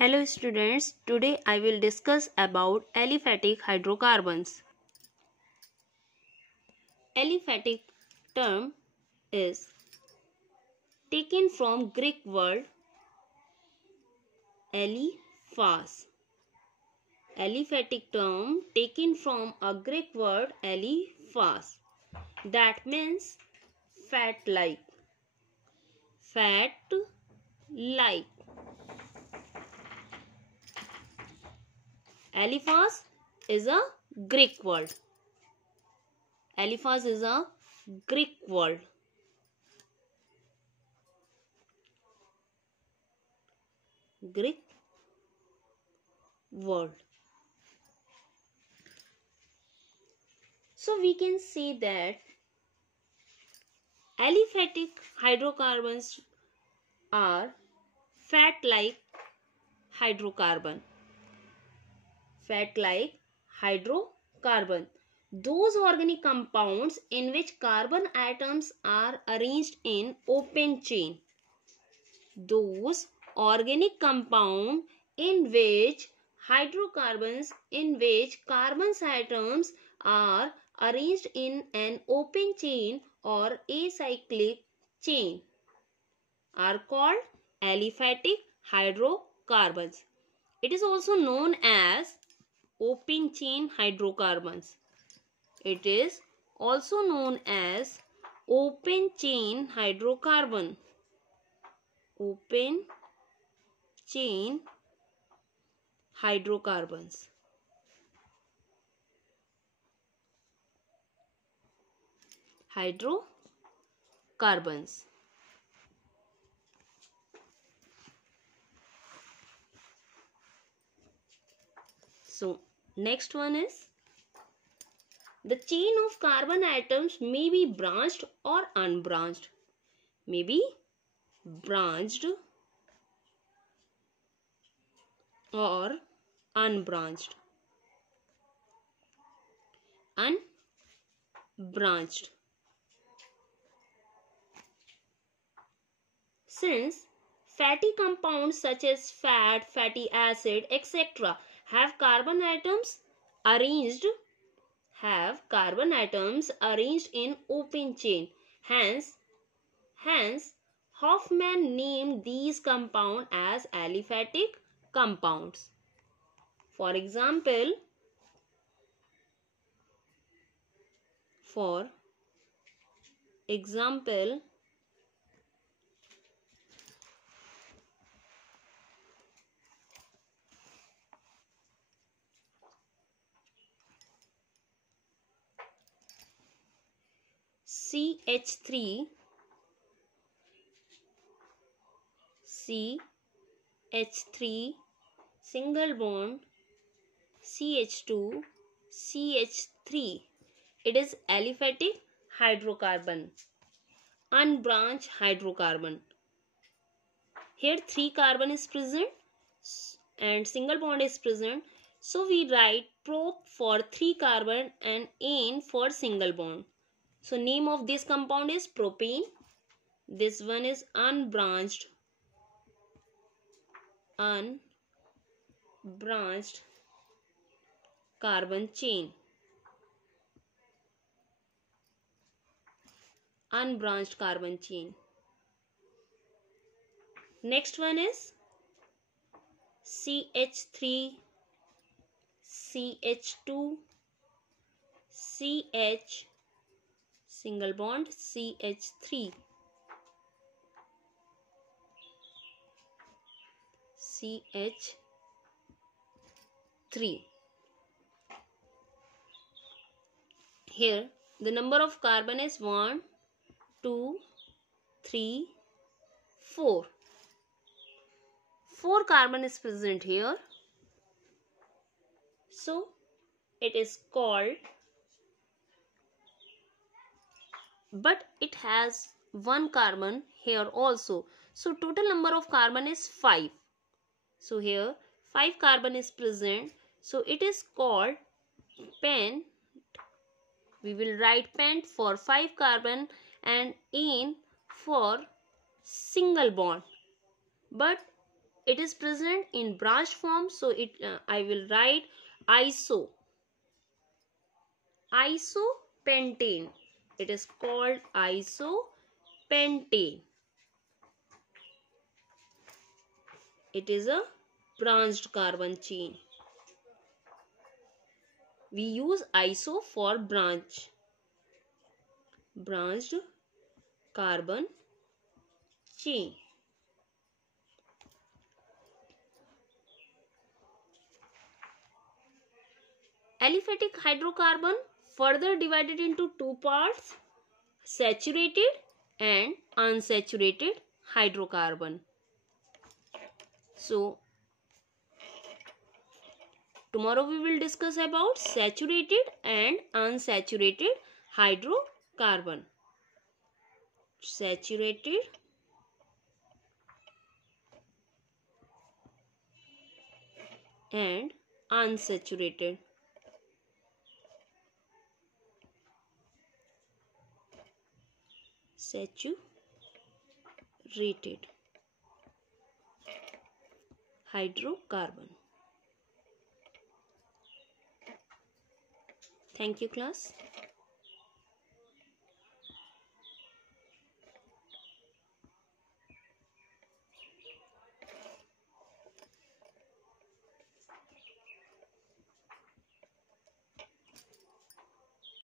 Hello students, today I will discuss about aliphatic hydrocarbons. Aliphatic term is taken from Greek word aliphas. Aliphatic term taken from a Greek word aliphas, that means fat-like. Fat-like. Aliphas is a Greek word. Aliphas is a Greek word. Greek word. So we can say that aliphatic hydrocarbons are fat-like hydrocarbon. Fat-like hydrocarbon. Those organic compounds in which carbon atoms are arranged in open chain. Those organic compounds in which carbon atoms are arranged in an open chain or acyclic chain are called aliphatic hydrocarbons. It is also known as open chain hydrocarbons. It is also known as open chain hydrocarbon. Open chain hydrocarbons. Hydrocarbons. So, next one is the chain of carbon atoms may be branched or unbranched. May be branched or unbranched. Unbranched. Since fatty compounds such as fat, fatty acid, etc. have carbon atoms arranged in open chain. Hence Hoffman named these compounds as aliphatic compounds. For example, CH3 single bond CH2 CH3. It is aliphatic hydrocarbon. Unbranched hydrocarbon. Here 3 carbon is present and single bond is present. So we write prop for 3 carbon and ane for single bond. So name of this compound is propane. This one is unbranched carbon chain. Unbranched carbon chain. Next one is CH3 CH2 CH single bond CH3 CH3. Here the number of carbon is 1 2 3 4. 4 carbon is present here. So it is called, but it has 1 carbon here also. So total number of carbon is 5. So here 5 carbon is present. So it is called pent. We will write pent for 5 carbon and ane for single bond. But it is present in branched form, so I will write isopentane. It is called isopentane. It is a branched carbon chain. We use iso for branched carbon chain. Aliphatic hydrocarbon further divided into two parts, saturated and unsaturated hydrocarbon. So tomorrow we will discuss about saturated and unsaturated hydrocarbon. Saturated and unsaturated. Saturated hydrocarbon. Thank you, class.